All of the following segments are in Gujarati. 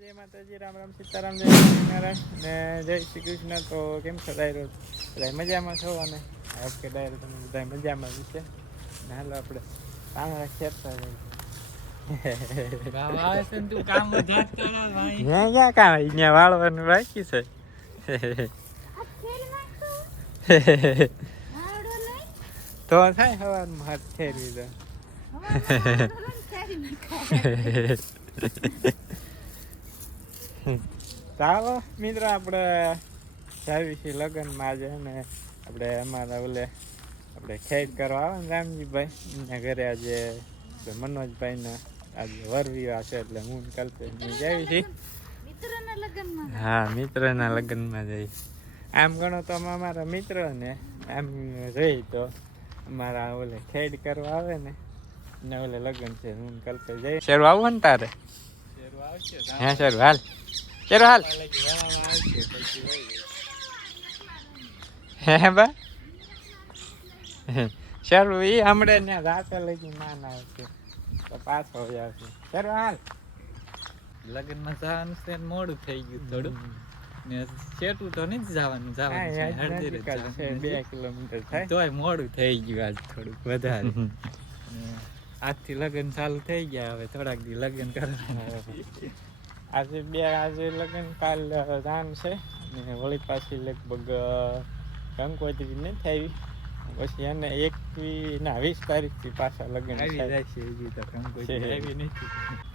જય માતાજી રામ રામ સીતારામ જય સ્વામિનારાયણ ને જય શ્રી કૃષ્ણ તો કેમ છો ડાયરો બધા મજામાં છો અને ઓકે ડાયરો તમે બધા મજામાં છે ને હાલો આપણે પાંગડા ખેતતા અહીંયા વાળવાનું બાકી છે તો થાય હવાનું હાથ ફેરવી દો ચાલો મિત્ર આપણે જાવી છીએ લગ્નમાં. આજે ને આપણે અમારા ઓલે આપણે ખેડ કરવા આવે ને રામજીભાઈ. એના ઘરે આજે મનોજભાઈને આજે વરવીવા છે એટલે હું કલ્પે કલ્પેશ જાવી છીએ. મિત્રના લગ્નમાં. હા મિત્રના લગ્નમાં જઈ આમ ગણો તો અમે અમારા મિત્ર ને આમ રહી તો અમારા ઓલે ખેડ કરવા આવે ને ને ઓલે લગ્ન છે. હું કલ્પે કલ્પેશ જઈ શેરવા આવું ને તારે? હા શેરવા હાલ. શેરું હાલ. હે બા. શેરું એ હમણે ને રાતે લઈ ના ના આવશે તો પાછો આવશે શેરું હાલ. લગ્નમાં જવાનું છે મોડું થઈ ગયું થોડું. ને શેટું તો નહીં જવાનું જવાનું છે બે કિલોમીટર થાય. તોય મોડું થઈ ગયું આજ થોડુંક વધારે. આજથી લગ્ન ચાલુ થઈ ગયા હવે થોડાક દી લગ્ન કરવાના આજે બે આજે લગ્ન કાલ દાન છે. ને વળી પાછી લગભગ કંકોત્રી નથી આવી. પછી એને એકવી ના વીસ તારીખથી પાછા લગ્ન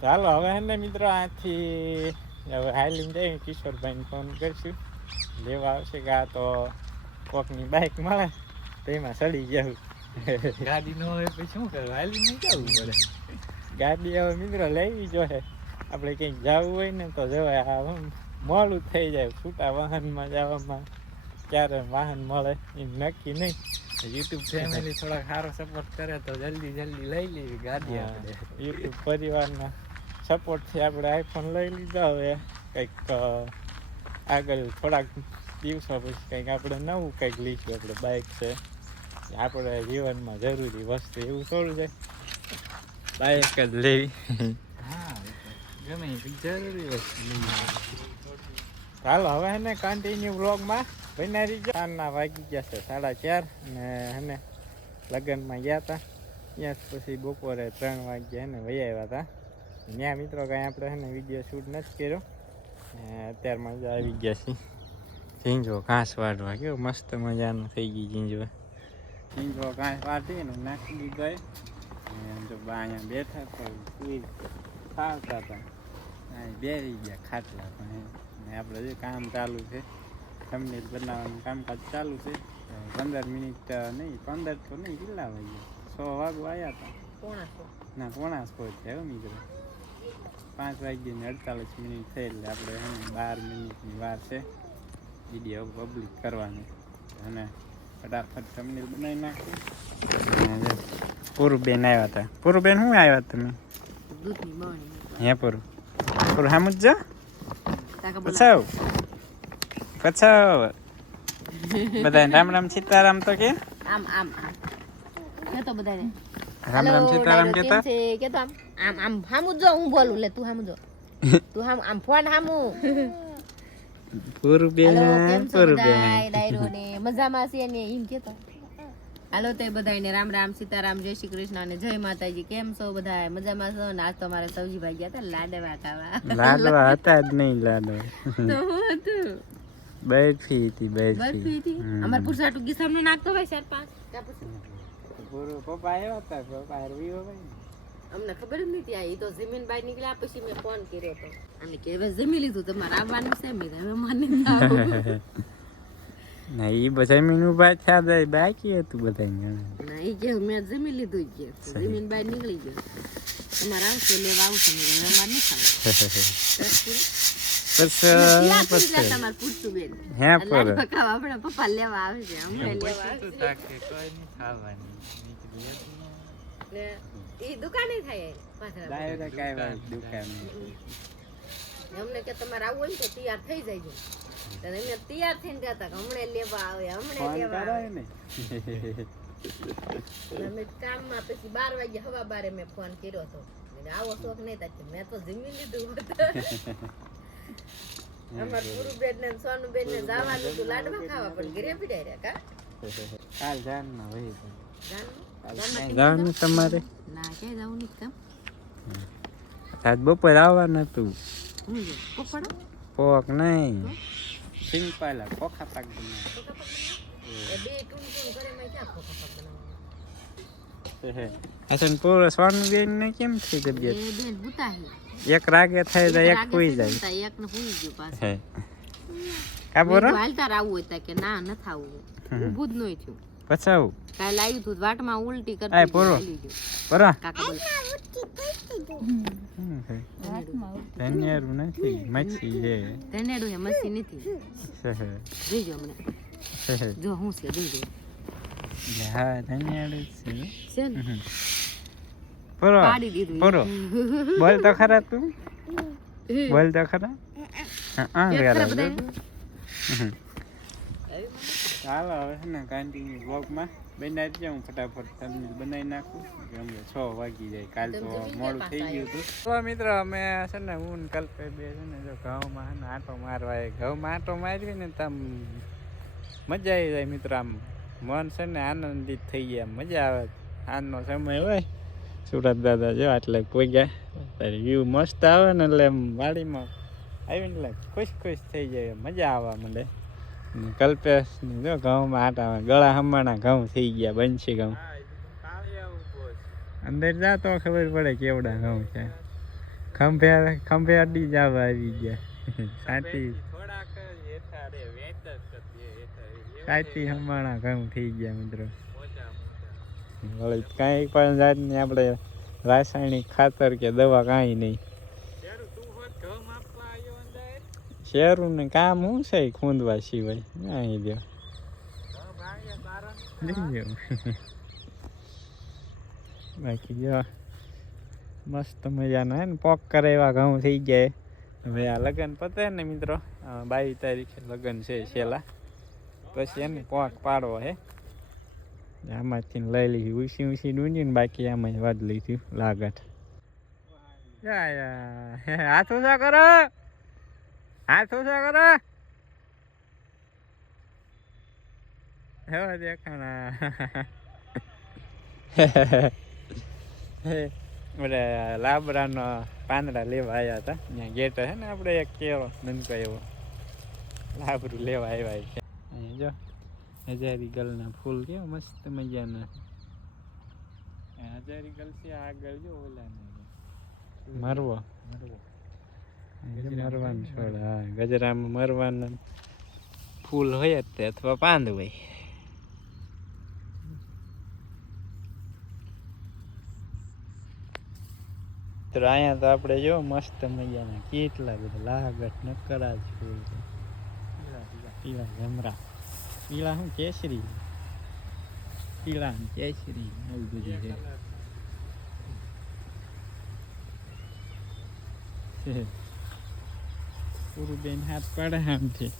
ચાલો હવે એને મિત્રો આથી હવે હાલીને જાય કિશોરભાઈને ફોન કરશું. લેવા આવશે કે આ તો કોકની બાઇક મળે તો એમાં ચડી જાઉં. ગાડી ન હોય પછી શું કરવું? હાલી નહીં જવું પડે. ગાડી હવે મિત્રો લેવી જોઈએ આપણે ક્યાંક જવું હોય ને તો જવાય મોડું થઈ જાય. છૂટા વાહનમાં જવામાં ક્યારે વાહન મળે એમ નક્કી નહીં. યુટ્યુબ ફેમિલી થોડાક સારો સપોર્ટ કરે તો જલ્દી જલ્દી લઈ લેવી ગાડી આપણે. યુટ્યુબ પરિવારના સપોર્ટથી આપણે આઈફોન લઈ લીધા. હવે કંઈક આગળ થોડાક દિવસો પછી કંઈક આપણે નવું કંઈક લઈશું. આપણે બાઇક છે. આપણે જીવનમાં જરૂરી વસ્તુ એવું થોડું છે. બાઇક જ લેવી. જરૂરી વસ્તુ લઈ હવે હે ને કન્ટિન્યુ વ્લોગમાં બનાવી ગયા સાંજના વાગી ગયા છે સાડા ચાર ને હે લગ્નમાં ગયા હતા ત્યાં પછી બપોરે ત્રણ વાગ્યા ને વહી આવ્યા હતા ત્યાં મિત્રો કાંઈ આપણે હે ને વીડિયો શૂટ નથી કર્યો. ને મજા આવી ગયા છે ઝીંજો ઘાસ વાળવા કેવું મસ્ત મજાનું થઈ ગઈ ઝીંજો ઝીંજો ઘાસ વાટી ને નાખી દીધો. જો બા અહીંયા બેઠા તો ખાવતા હતા. બેસી ગયા ખાટલા પણ આપણે જે કામ ચાલુ છે તમને બનાવવાનું કામકાજ ચાલુ છે પંદર મિનિટ નહીં પંદર તો નહીં કેટલા વાગ્યા? સો વાગો આવ્યા હતા ના પોણા સો છે હો મિત્રો. પાંચ વાગ્યાને અડતાલીસ મિનિટ થઈ એટલે આપણે બાર મિનિટની વાર છે વીડિયો પબ્લિક કરવાની. અને ફટાફટ થંબનેલ બનાવી પૂરું પૂરુબેન આવ્યા હતા પૂરુબેન શું આવ્યા તમે? હે પૂરું? તાકા પછાવ પછાવ બધા રામ રામ સીતારામ તો કે આમ આમ આમ કેતો બધાને રામ રામ સીતારામ કેતા છે કેતો આમ આમ હામું જો હું બોલું લે તું હામુ જો તું હામ આમ ફોન હામું પૂરું બેન પૂરું બેન ડાયરો ને મજામાં છે ને એમ કેતો હાલો તે બધાને રામ રામ સીતારામ જય શ્રી કૃષ્ણ અને જય માતાજી. કેમ છો બધા મજામાં છો? ને આજ તો અમારે સૌજીભાઈ ગયા હતા લાડવા ખાવા. લાડવા હતા જ નહીં લાડવા. તો હું હતું? બરફી હતી બરફી. બરફી હતી? અમાર પુરસાટુ ગી સામે નાખતો ભાઈ સર પાંચ કા પછી? પૂરું પપ્પા આવ્યા હતા પપ્પા હરવી હોય અમને ખબર જ નથી આ ઈ તો જમીન બહાર નીકળ્યા પછી મેં ફોન કર્યો તો. અને કે હવે જમી લીધું તમારે આવવાનું છે? મેં હવે મને ના. ના એ બધા મીનુભાઈ થયા થયા બાકી હતું બધા ના કે મેં જમી લીધું છે જમીન બહાર નીકળી ગયો તમારે આવશે લેવા આવશે મેં કીધું, નહીં ખાવું. હે પર. આપણા પપ્પા લેવા આવશે હમણાં લેવા આવશે. કોઈ નહીં ખાવાની. એ દુકાને થાય પાછળ ડાયરેક્ટ અમને કે તમારે આવવું હોય તો તૈયાર થઈ જાય. તો તૈયાર થઈને ગયા હતા કે લેવા આવે હમણાં લેવા આવે. ને અમે કામમાં પછી બાર વાગે હવા બારે મેં ફોન કર્યો હતો. આવો શોખ નહીં થાય. મેં તો જમી લીધું હતું. અમાર ગુરુબેન ને સોનુબેન ને જવાનું હતું લાડવા ખાવા પણ ઘરે પીડાઈ રહ્યા કા? કાલ જાનું? તમારે? ના ક્યાંય જવું નહીં કામ. આજ બપોર આવવાનું હતું. પોક નહીં. સિમ્પલ ખોખા પાક એ બે ટૂન ટૂન કરે મેં ક્યાં ખોખા પાક બનાવવાના? હસન પૂરો સોનું બેન ને કેમ થઈ એ તબિયત. એક રાગે થાય તો એક ખુઈ જાય ભૂતા, એકને ભૂઈ ગયું પાછું. હે કા મેં બોરો કીધું હાલ તાર આવવું હોય તા કે ના ન આવવું ઊભું જ નહીં થયું પછાવું. કાલે આવ્યું હતું વાટમાં ઉલટી કરતી આય, પોરો પૂરો. કાકા બોલ. ધન્યરું નથી મચ્છી છે. ધનેડું હે મચ્છી નથી. જોઈજો હમણાં. જો હું છે જોઈજો. હા ધન્યરું છે. છે. પૂરો પૂરો. બોલ તો ખરા તું? બોલ તો ખરા? હા હા એક ઘરે ખરા બધાય. હમ. ચાલો હવે છે ને કન્ટિન્યુ બ્લોગમાં બનાવી દઉં ફટાફટ તમને બનાવી નાખું. કે છ વાગી જાય કાલ તો મોડું થઈ ગયું હતું. તો મિત્રો અમે છે ને હું ને કલ્પે બે છે ને જો ઘઉંમાં ને આંટો મારવા. ઘઉંમાં આંટો મારવી ને તમ મજા આવી જાય મિત્રો આમ મન છે ને આનંદિત થઈ ગયા મજા આવે. આજનો સમય હોય સુરત દાદા જો એટલે પોગ્યા. તારી વ્યૂ મસ્ત આવે ને એટલે વાડીમાં આવીને એટલે ખુશ ખુશ થઈ જાય મજા આવવા માંડે કલ્પેશ જો ઘઉંમાં આટા ગળા હમણાં ઘઉં થઈ ગયા બનશી ઘઉં. અંદર જા તો ખબર પડે કેવડા ઘઉં છે. ખંભે ખંભે અડી જવા આવી ગયા. સાચી સાચી હમણાં ઘઉં થઈ ગયા મિત્રો. વળી કાંઈ પણ જાતની આપણે રાસાયણિક ખાતર કે દવા કાંઈ નહીં. શેરું ને કામ શું છે ખૂંદવા સિવાય અહીં દો. બાકી જો મસ્ત મજાના હે ને પોક કરે એવા ઘઉં થઈ ગયા. હવે આ લગ્ન પતે ને મિત્રો? બાવીસ તારીખે લગ્ન છે છેલ્લા. પછી એને પોક પાડવો હે. આમાંથી લઈ લીધી ઉસી ઉસી ડૂંડી ને બાકી આમાં જ વાદ લીધું લાગત. યા યા હાથ કરો. હાથ ઓછા કરો હવે દેખાણા આપણે લાબડાનો પાંદડા લેવા આવ્યા હતા. ત્યાં ગેટ છે ને આપણે એક કેવો નંદકો એવો. લાબરું લેવા આવ્યા છે. જો હજારી ગલના ફૂલ કેવા મસ્ત મજાના. હજારી ગલ છે આગળ જો ઓલા મારવો. મરવો. મરવાનું છોડ હા ગજરામાં મરવાનું ફૂલ હોય જ તે અથવા પાંદ હોય. તો અહીંયા તો આપણે જો મસ્ત મજાના કેટલા બધા લાગટ નકરા જ ફૂલ છે. પીળા જમરા. પીળા શું કેસરી? પીળા કેસરી એવું બધું છે. પૂરું બેન હાથ પાડે આમથી.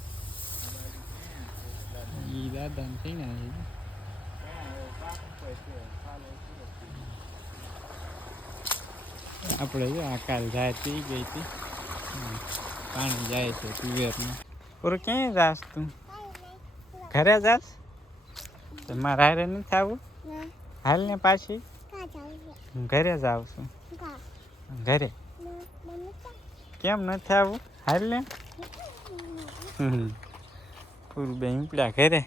ઈ દાદા ને થઈ ને આપણે જો આ કાલ જાય થઈ ગઈ હતી. પાણી જાય છે તુવેરનું. પૂરું ક્યાંય જાસ તું? ઘરે જાસ તો મારે હારે નથી આવું હાલ ને પાછી? હું ઘરે જ આવું છું. ઘરે? કેમ નથી આવું? હાલ. પૂરું બે ઉપડ્યા ઘરે.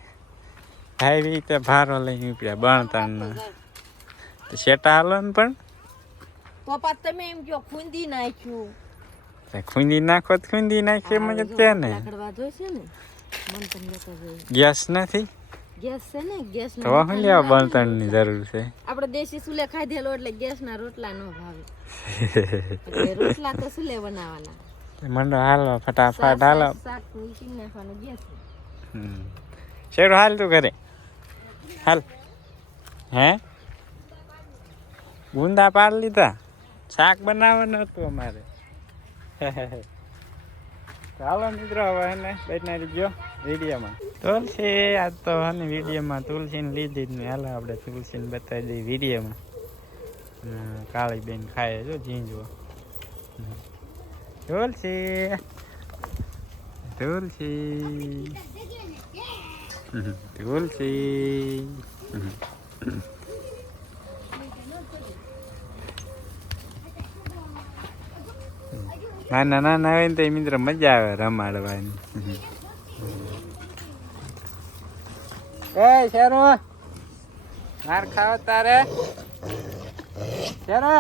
ભાઈ રીતે ભારો લઈને ઉપડ્યા બણતણના. શેટા હાલો ને પણ? પપ્પા તમે એમ કહો ખૂંદી નાખ્યું. ખૂંદી નાખો તો ખૂંદી નાખીએ મને ત્યાં ને ગેસ નથી? ગેસ છે ને ગેસ તો શું લેવા બળતણની જરૂર છે. આપણે દેશી સુલે ખાધેલો એટલે ગેસ ના રોટલા ન ભાવે. રોટલા તો સુલે બનાવવાના. મંડો હાલવા ફટાફટ હાલો. શેરો હાલ તું ઘરે હાલ હે ગુંદા પાડ લીધા શાક બનાવવાનું હતું અમારે ચાલો મિત્રો હવે એને બેટનારી ગયો વિડીયોમાં. તુલસી આજ તો હને વિડીયોમાં તુલસીને લીધી જ નહીં હાલો આપણે તુલસીને બતાવી દઈએ વિડીયોમાં. કાળી બેન ખાય જો ઝીંઝવો. તુલસી. તુલસી. ના નાના ના હોય ને તો એ મિત્ર મજા આવે રમાડવાની. એ શેરો, માર ખાવ તારે. શેરો.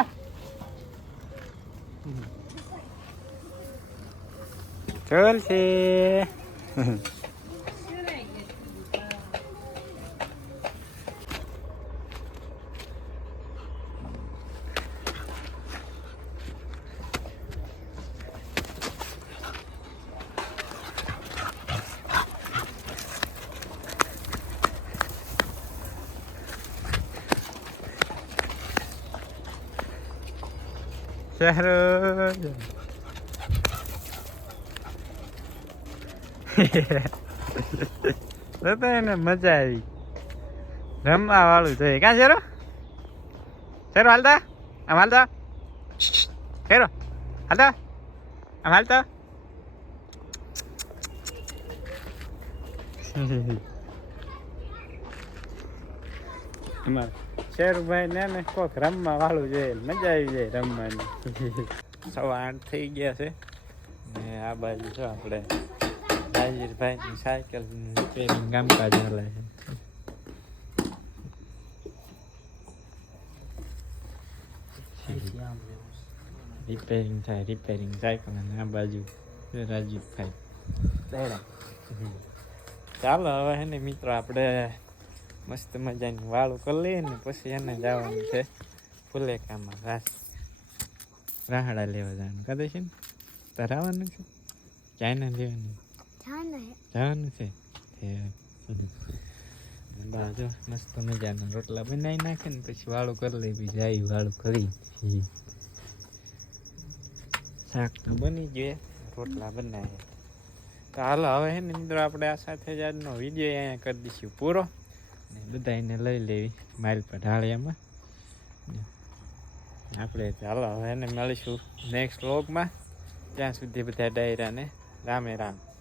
તુલસી શેરો એને મજા આવી. રમવા વાળું જોઈએ. ક્યાં શેરો શેરો હાલતા? આમ હાલતા? શેરો હાલતા? આમ હાલતા? શેરુભાઈ ને ને કોક રમવા વાળું જોઈએ. મજા આવી જાય રમવાની. સવા આઠ થઈ ગયા છે. આ બાજુ છો આપણે. રાજીરભાઈની સાયકલ રિપેરિંગ કામકાજ ચાલે છે રિપેરિંગ થાય રિપેરિંગ સાયકલ અને આ બાજુ દોડા. ચાલો હવે હે ને મિત્રો આપણે મસ્ત મજાની વાળું કરી લઈએ ને પછી એને જવાનું છે ફુલેકામાં રાસ રાહડા લેવા જવાનું કદાચ છે ને તારે આવવાનું છે ક્યાંય ના લેવાનું જવાનું છે. બા જો મસ્ત મજાના રોટલા બનાવી નાખે ને પછી વાળું કરી લે બી જાય વાળું કરી. શાક તો બની ગયે, રોટલા બનાવે. તો હાલો, હવે હે ને મિત્રો, આપણે આ સાથે જ આજનો વીડિયો અહીંયા કરી દઈશું પૂરો. ને બધા એને લઈ લેવી મારી પર ઢાળિયામાં. આપણે ચાલો, હવે એને મળીશું નેક્સ્ટ વ્લોગમાં ત્યાં સુધી બધા ડાયરાને રામે રામ.